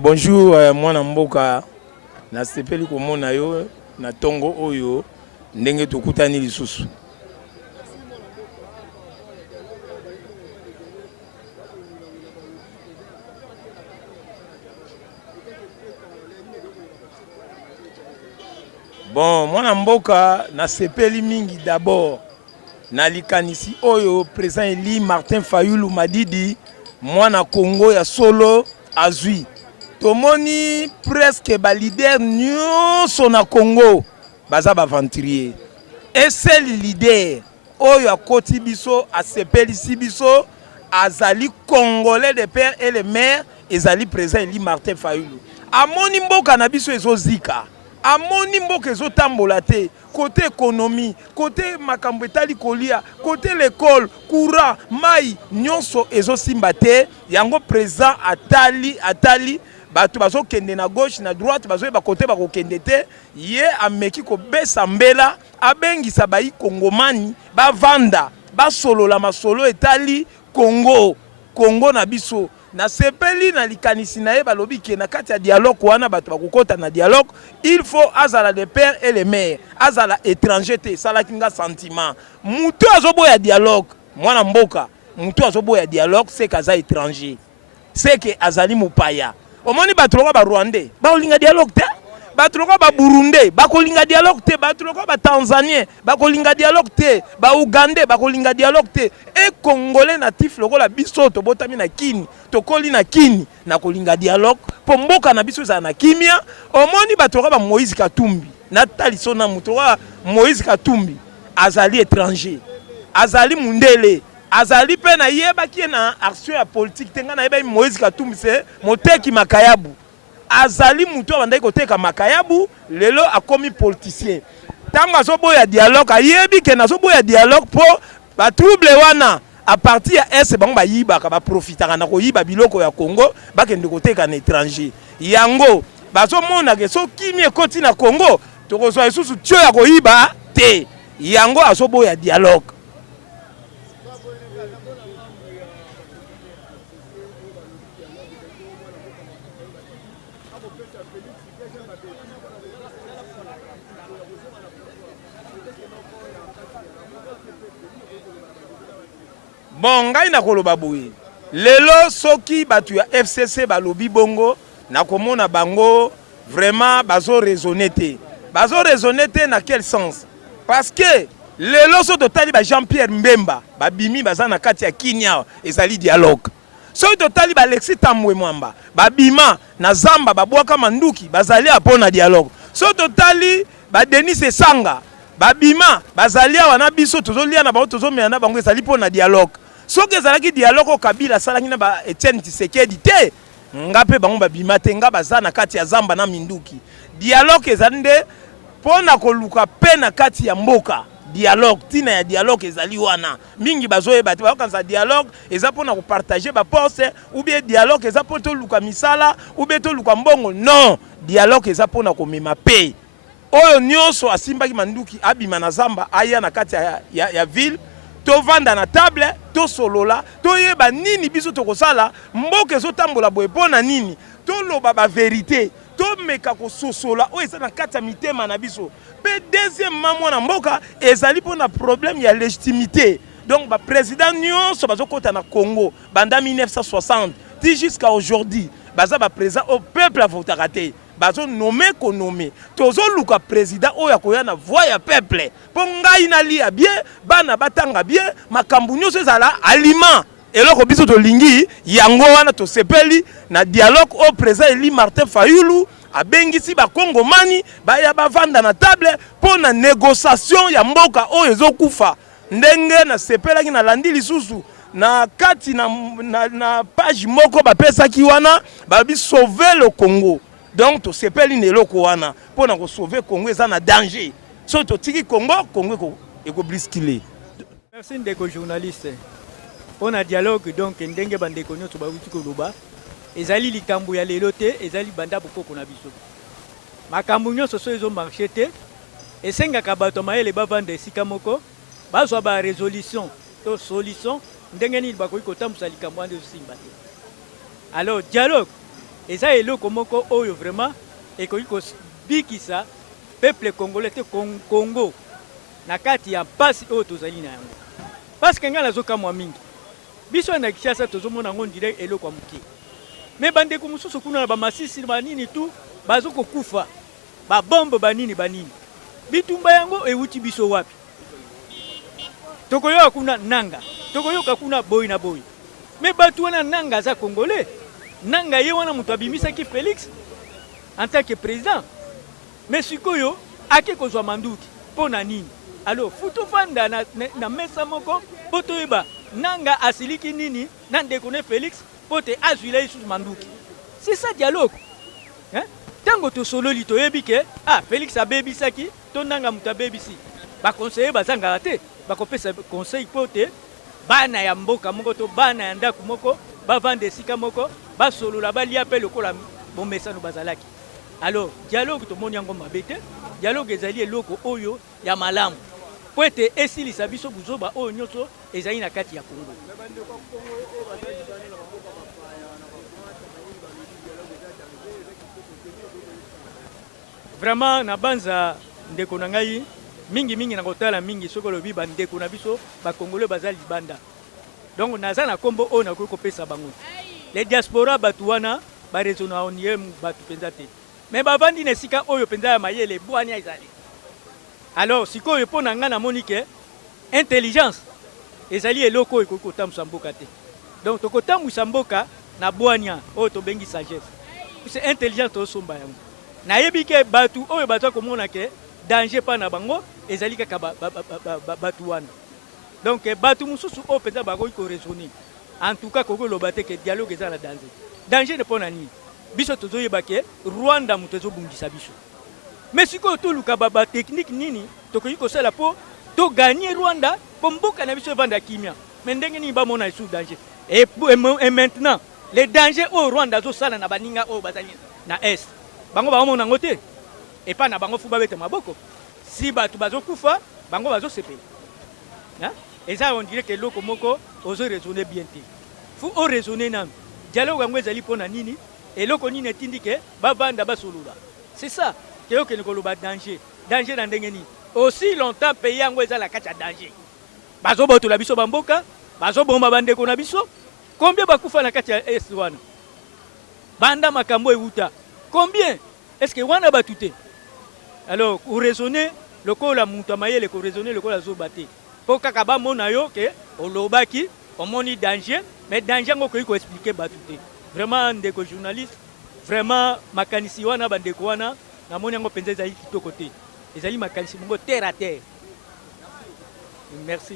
Bonjour, mwana mboka na sepeli komona yo na tongo oyo ndenge tokutani lisusu. Bon, mwana mboka na sepeli mingi d'abord na likanisi oyo président Eli Martin Fayulu Madidi mwana Congo ya solo azui. Tomoni presque ba leader nyonso na Congo baza ba aventurier. Et seul leader oyo akoti biso asepeli si biso azali congolais de père et de mère ezali président Eli Martin Fayulu. Amoni mboka na biso ezozika. Amoni mboka ezotambola te. Côté économie, côté makambo etali kolia, côté l'école, courant, mai, nyonso ezosimba te. Yango président atali bato bazo kende na gauche na droite bazo ba côté ba ko kende te. Ye ameki ko besa mbela abengisa bayi kongomani ba vanda ba solo la masolo etali Congo na biso. Na sepeli na likanisi na ye balobi ke na kati ya dialogue wana bato bakokota na dialogue, il faut azala de père et les mères, azala étranger te salaki nga sentiment. Mutu azoboya dialogue, mwana mboka, mutu azoboya dialogue c'est kaza étranger. C'est que azali mupaya. Omoni bato loka ba Rwandais, ba olinga dialogue te. Bato loka ba Burundais, ba kolinga dialogue te. Bato loka ba Tanzanien, ba kolinga dialogue te. Ba Ougandais, ba kolinga dialogue te. Et Congolais natif lokola biso to botami na kini. Tokoli na kini na kolinga dialogue po mboka na biso za na kimia. Omoni bato loka ba Moïse Katumbi. Natali sona muto wa Moïse Katumbi azali étranger. Azali mundele. Azali pe na yeba ki na action ya politique tenga na yeba Moïse Katumbi se moteki makayabu. Azali mutu abandaki koteka makayabu lelo akomi politicien. Tanga azoboya dialogue ayebi ke nazoboya dialogue po ba trouble wana a partir ya est bango bayibaka ba profitaka na koyiba biloko ya Congo bakende koteka na étranger. Yango bazomona ke so kimi ekoti na Congo tokozwa isusu tio ya koyiba te. Yango azoboya dialogue. Bon, ngai na koloba boye. Lelo soki batu ya FCC balobi bongo na komona bango vraiment bazo raisonner te. Bazo raisonner te na quel sens? Parce que lelo so totali ba Jean-Pierre Mbemba babimi baza na kati ya Kinya ezali dialogue. So totali ba Alexis Tambwe Mwamba babima na Zamba babwaka manduki bazali apona dialogue. So totali ba Denis Esanga babima bazali wana biso tozolia na bango tozomena na bango ezali pona dialogue. Soki ezalaki dialogue o Kabila salaki na ba Etienne Tshisekedi te ngape bango babima te nga baza na kati ya Zamba na Minduki. Dialogue ezali nde pona koluka pe na kati ya mboka. Dialogue tina ya dialogue ezali wana mingi bazoyeba te bakanza dialogue eza pona ko partager ba poste ou bien dialogue eza pona to luka misala ou bien to luka mbongo. Non, dialogue eza pona ko mema pe. Oyo nyonso asimbaki manduki abima na Zamba aya na kati ya ville to vanda na table to solola to yeba nini biso to kosala mboka ezotambola boye pona nini to loba ba vérité to meka ko sosola o eza na kati ya mitema na biso pe deuxièmement mwana mboka ezali pona problème ya légitimité. Donc ba président nyonso bazokota na Congo banda 1960 jusqu'à aujourd'hui baza ba président au peuple a voté raté. Bazo nommé ko nommé tozo luka président oya koya na voix ya peuple po ngai na lia bien bana batanga bien makambu nyonso ezala aliment eloko biso to lingi yango wana to sepeli na dialogue au président Eli Martin Fayulu abengisi ba kongomani baya bavanda na table po na négociation ya mboka oyo ezokufa ndenge na sepelaki na landi lisusu na kati na page moko bapesaki wana babi sauver le Congo. Donc to sepeli neloko wana pona ko sauver Congo eza na danger. So to tiki Congo eko bliskile. Merci ndeko journaliste. Pona dialogue donc ndenge bandeko nyonso bawuti koloba ezali likambo ya lelo te ezali banda bokoko na biso. Makambo nyonso so ezo marché te esengaka bato mayele bavanda esika moko bazwa ba résolution to solution ndenge nini bakoki kotambusa likambo ande osimba te. Alors dialogue eza eloko moko oyo vraiment ekoki kobikisa peuple congolais te Congo na kati ya mpasi oyo tozali na yango parce que ngai nazokamwa mingi biso na Kinshasa tozomona yango direct eloko ya moke me bandeko mosusu kuna na bamasisi banini tu bazokokufa babombe banini bitumba yango ewuti biso wapi tokoyoka kuna nanga tokoyoka kuna boyi na boyi me bato wana nanga aza congolais nanga ye wana moto abimisaki Félix en tant que président mais sikoyo ake kozwa manduki mpo na nini alors futofanda na mesa moko po toyeba nanga asiliki nini na ndeko ne Félix po te azwila lisusu manduki c'est ça dialogue hein? Tango tosololi toyebi ke Félix abebisaki to nanga moto abebisi baconseiller bazangaka te bakopesa conseil po te bana ya mboka moko to bana ya ndako moko bavanda esika moko basolola balia mpe lokola bomesano bazalaki alors dialogue tomoni yango mabe te dialogue ezali eloko oyo ya malamu po ete esilisa biso buzoba oyo nyonso ezali na kati ya Congo. Vraiment na banza ndeko na ngai mingi na kotala mingi soko lobi ba ndeko na biso ba Congolais bazali banda donc naza na kombo oyo nakoki kopesa bango les diaspora batu wana ba rezona onie batu penza te mais bavandi na esika oyo penza ya mayele bwani ezali alors sikoyo mpo na ngai namoni ke intelligence ezali eloko oyo ekoki kotamwisa mboka te donc tokotamwisa mboka na bwania oyo tobengi sagesse c'est intelligence tosomba yango nayebi ke batu oyo bato komona ke danger pa na bango ezali kaka batu wana donc batu mususu oyo penza bakoki koraisonner en tout cas koko loba te ke dialogue eza na danger ne mpo na nini biso tozoyeba ke Rwanda moto ezobungisa biso mais sikoyo toluka technique nini tokoki kosala mpo toganye Rwanda mpo mboka na biso evanda kimia mais ndenge nini bamona esu danger et maintenant les dangers oyo Rwanda azosala na baninga oyo bazali na est bango baomona yango te epa na bango fu babete maboko si bato bazokufa bango bazosepela eza on dirait que eloko moko ozoraisonner bien te fu oraisonner nanu dialogue yango ezali mpo na nini eloko nini etindi ke bavanda basolola c'est ça teyokende koloba danger na ndenge nini aussi longtemps pays yango eza na kati ya danger bazobotola biso bamboka bazobomba bandeko na biso combien bakufa na kati ya est wana banda makambo ewuta combien est-ce que wana batu te alors oraisonner lokola mutu amayele koraisonner lokola zoba te mpo kaka bamona yo ke olobaki omoni danger mais danger yango okoki koexplike batu te vraiment ndeko journaliste vraiment makanisi wana bandeko wana namoni yango mpenza ezali kitoko te ezali makanisi mongo terre à terre. Merci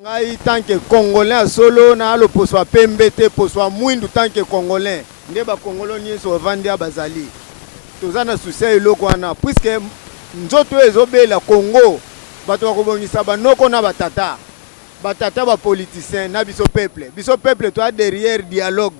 ngai tant que congolais solo na alo poswa pembe te poswa mwindu tant que congolais nde ba congolais nyinso bavandi bazali toza na succès eloko wana puisque nzoto ezobela Congo bato bakobongisa banoko na batata ba politicien na biso peuple toi derrière dialogue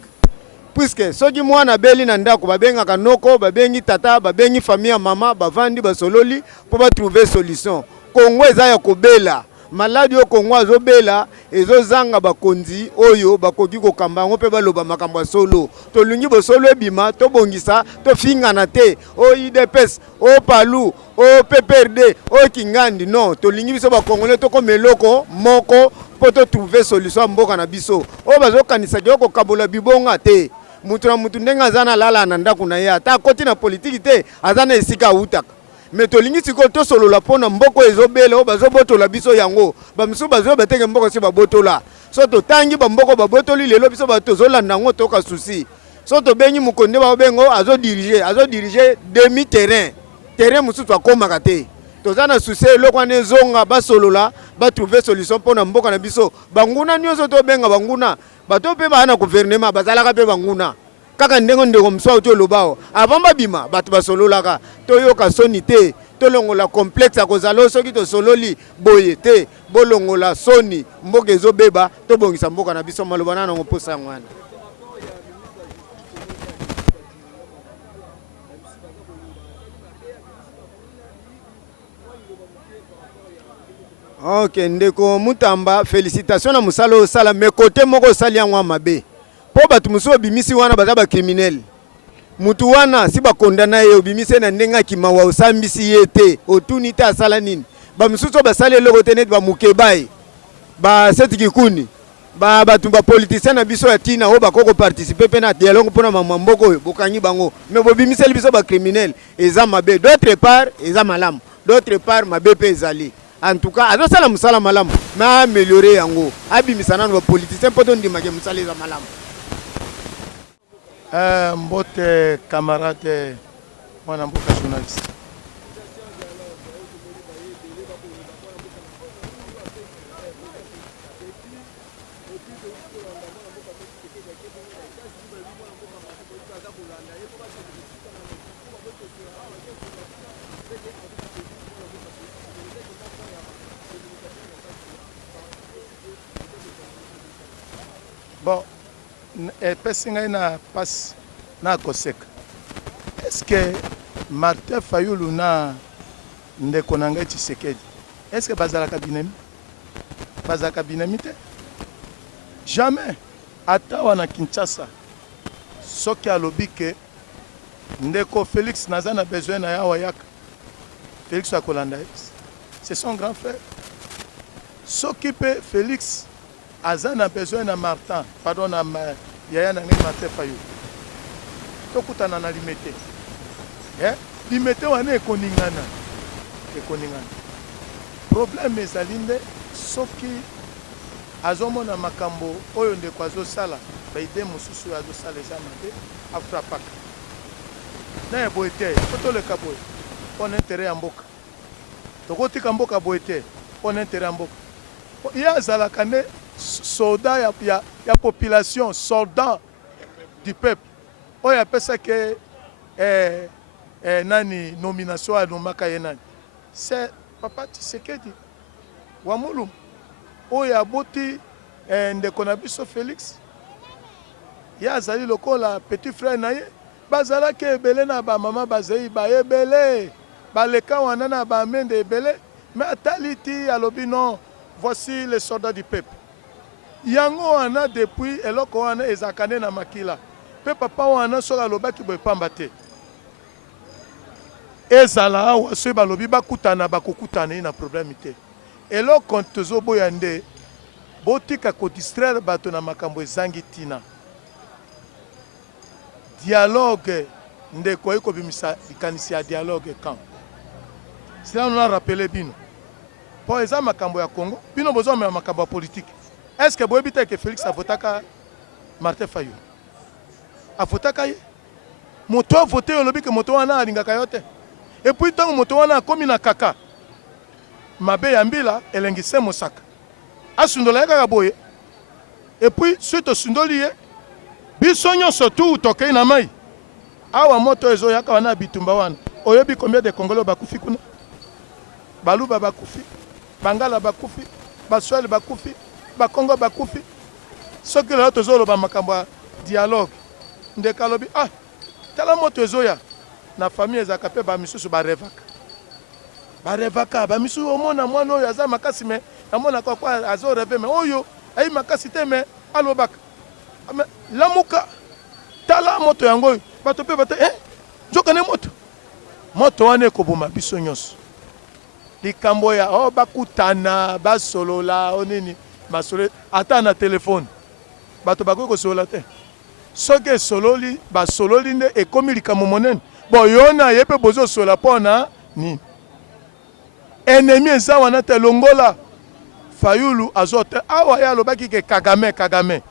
puisque soki mwana beli na ndako babengaka noko babengi tata babengi famille mama bavandi basololi po ba trouver solution. Congo eza ya kobela maladi o Congo azobela ezozanga bakonzi oyo bakoki kokamba ngo pe baloba makambo ya solo tolungi bosolo ebima tobongisa tofingana te o IDPS o Palu o PPRD o Kingandi non tolingi biso bakongole tokomeloko moko po to trouver solution mboka na biso o bazokanisa ko kabola bibonga te mutu na mutu ndenga zana lala na ndako na ye ata koti na politiki te azana esika utaka mais tolingi siko to solo la pona mboko ezobela o bazobotola biso yango bamisu bazobeteke mboko si babotola so to tangi bamboko babotoli lelo biso batozolanda ngo toka souci so to bengi mukonde ba bengo azo diriger demi terrain musu to akomaka te tozana souci eloko ne zonga basolola ba trouver solution pona mboka na biso banguna nyoso to benga banguna bato pe bana gouvernement bazalaka pe banguna kaka ndenge ndeko mswa uto lobao avant babima bato basololaka toyoka soni te tolongola complexe akozalo soki to sololi boye te bolongola soni mboka ezobeba tobongisa mboka na biso maloba nana ngoposa ngwana. Ok ndeko Mutamba félicitations na musalo sala mais côté moko sali yango mabe po batu muso bimisi wana baza ba criminel mutu wana si bakondana ye obimise na ndenge akimawa osambisi ye te otuni te asala nini bamisusu basali eloko te neti bamukeba ye baseti kikundi bato bapolitisien na biso ya ntina oyo bakoko participe mpe na dialogue mpona mama mboka oyo bokangi bango me bobimiseli biso bacriminel eza mabe d'autre part eza malamu d'autre part mabe mpe ezali en tout cas azosala mosala malamu me aameliore yango abimisa nano bapolitisien mpo tondimake mosala eza malamu. Mbote camarade mwana mboka journaliste. Bon, epesi ngai na passe na koseka. Est-ce que Martin Fayulu na ndeko na ngai Tshisekedi, est-ce que bazalaka binemi? Bazalaka binemi te? Jamais. Ata wana Kinshasa soki alobi ke ndeko Félix naza na besoin na yawa yaka. Félix akolanda ye. C'est son grand frère. Soki pe Félix aza na besoin na Martin, pardon na yaya na ngai Martin Fayulu. Tokutana na limete. Limete wana ekoningana. Problème ezali nde soki azomona makambo oyo ndeko azosala baide mosusu azosala eza mabe afrapaka. Na boye te, toleka boye mpona intere ya mboka. Tokotika mboka boye te mpona intere ya mboka. Ye azalaka nde soldat ya population, soldat du peuple. Oyo apesaki nani nomination anomaka ye nani. C'est Papa Tshisekedi Wamulu oyo aboti ndeko na biso Félix. Ye azali lokola petit frère na ye. Bazalaki ebele na bamama bazei bayebele. Baleka wana na bamende ebele. Mais ataliti alobi non, voici les soldats du peuple. Yango wana depuis eloko wana ezakane na makila. Pe papa wana soka lobaki boye pamba te. Ezala awa so balobi bakutana bakokutana na problème te. Eloko tozoboya nde botika ko distraire bato na makambo ezangi tina. Dialogue ndeko eko bimisa likanisi ya dialogue quand. Cela nous a rappelé bino. Po eza makambo ya Congo, bino bozo me makambo ya politique. Est-ce que boyebi te que Félix avotaka Martin Fayulu? Avotaka ye? Moto a voté olobi que moto wana alingaka yo te. Et puis tant moto wana akomi na kaka. Mabe ya mbila elengise mosaka. Asundola ye kaka boye. Et puis suite osundoli ye biso nyonso tu tokei na mai. Awa moto ezo yaka wana bitumba wana. Oyebi combien de Congolais bakufi kuna? Baluba bakufi, Bangala bakufi, Baswali bakufi, Bakongo bakufi. Soki lelo tozoloba makambo ya dialogue. Ndeka lobi tala moto ezoya na famille ezaka pe ba misusu barevaka. Barevaka ba misusu omona mwana oyo aza makasi me amona kwa azo reve me oyo ai makasi te me alobaka. Lamuka tala moto yango bato pe bata njoka ne moto. Moto wane koboma biso nyonso. Likambo ya bakutana basolola onini basolo ata na telefone bato bakoki kosolola te. Soki sololi basololi nde ekomi likambo monene. Bon yo na ye pe bozo sola pona nini. Ennemi eza wana te longola Fayulu azote awa ya lobaki ke Kagame.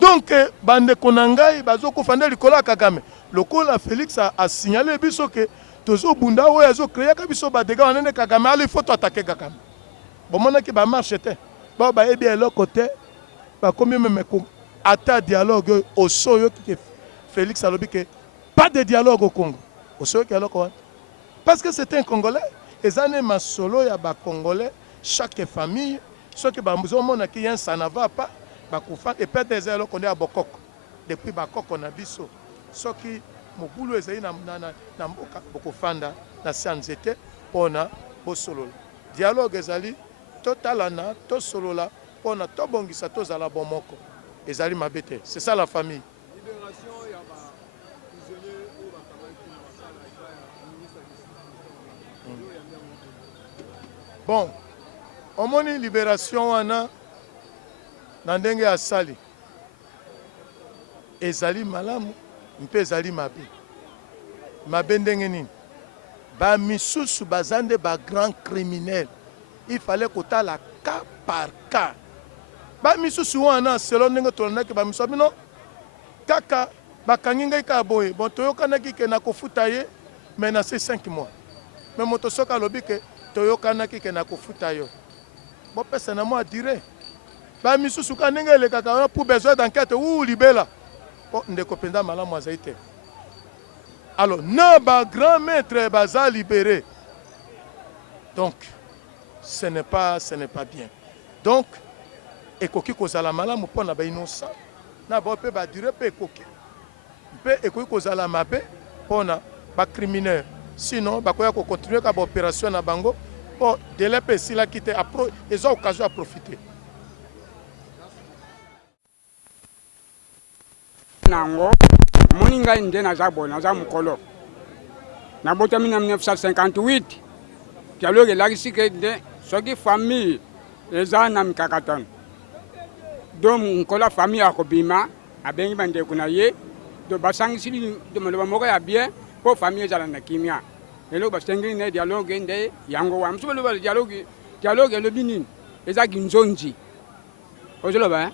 Donc bandeko na ngai bazokufa nde likola Kagame. Lokola Félix a signalé biso ke tozo bunda oyo azo créer ka biso ba dégâts wana Kagame ali faut attaquer Kagame. Bon mona ki ba marche te. Ba ba ebi eloko te. Ba komi même ko ata dialogue au soyo ki Félix alobi ke pas de dialogue au Congo. Au soyo ki eloko wana. Parce que c'est un Congolais. Ezane masolo ya ba Congolais chaque famille ce que ba mzo mona ki yen ça ne va pas ba kufa et peut des eloko ne abokoko. Depuis ba koko na biso. Soki mobulu ezali na mboka bokofanda na sanzete pona bosolola. Dialogue ezali totalana tosolola pona tobongisa tozala bomoko ezali mabete. C'est ça la famille. Bon, omoni libération wana na ndenge ya sali ezali malamu mpe ezali mabe. Mabe ndenge nini? Ba misusu bazande ba grand criminel. Il fallait kotala cas par cas. Ba misusu wana selon ndenge tolonaki ba misusu bino kaka bakangi ngai ka boye. Bon toyokanaki ke na kofuta ye mais na c'est 5 mois. Mais moto soka lobi ke toyokanaki ke na kofuta yo. Bon pesa na moi dire. Ba misusu ka ndenge elekaka pour besoin d'enquête ou libela. Bon ndeko penda malamu azaite. Alors, non, grand maître baza libéré. Donc, ce n'est pas bien. Donc, ekoki kozala malamu pona ba innocent. Na ba pe ba dire pe ekoki. Pe ekoki kozala mabe pona ba criminel. Sinon, ba koya ko continuer ka ba opération na bango pour délai pe sila kite apro ils ont occasion à profiter. Nango moninga nde naza bo naza mukolo na botami na 1958 dialogue elakisi ke nde soki famille eza na mikakatano donc nkola famille akobima abengi bandeko na ye do basangisi maloba moko ya bien po famille ezala na kimia lelo basengeli na dialogue nde yango wa msuba loba dialogue elobi nini ezaki nzonzi ozoloba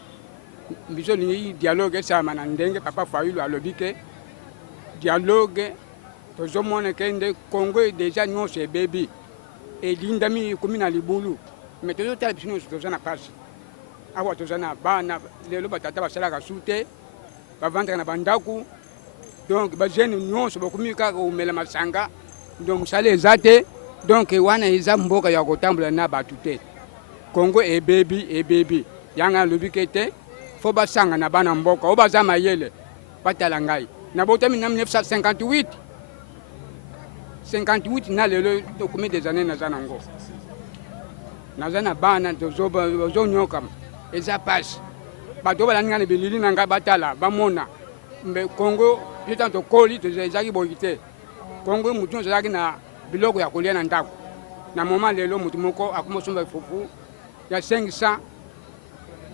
biso lingi dialogue esama na ndenge papa Fayulu alobi ke dialogue tozomona ke nde Congo déjà nyonso ebebi elindami komi na libulu mais tozotala biso nyonso toza na pasi awa toza na bana lelo batata basalaka sute bavandaka na bandaku donc bajeune nyonso bakomi kaka omela masanga donc mosala eza te donc wana eza mboka ya kotambola na bato te Congo ebebi yanga alobi ke te fo basanga na bana mboka o baza mayele batala ngai na botami na 1958 na lelo to combien des années naza nango naza na bana tozo nyoka eza passe bato balanga na bilili na ngai batala bamona mbe Congo putain to koli to ezaki boyite Congo mutu ezaki na biloko ya kolia na ndako na moment lelo mutu moko akomosomba fufu ya 500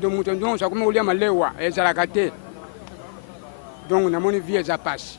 de mutu nyonso akomolia malewa ezalaka te donc namoni vie eza passe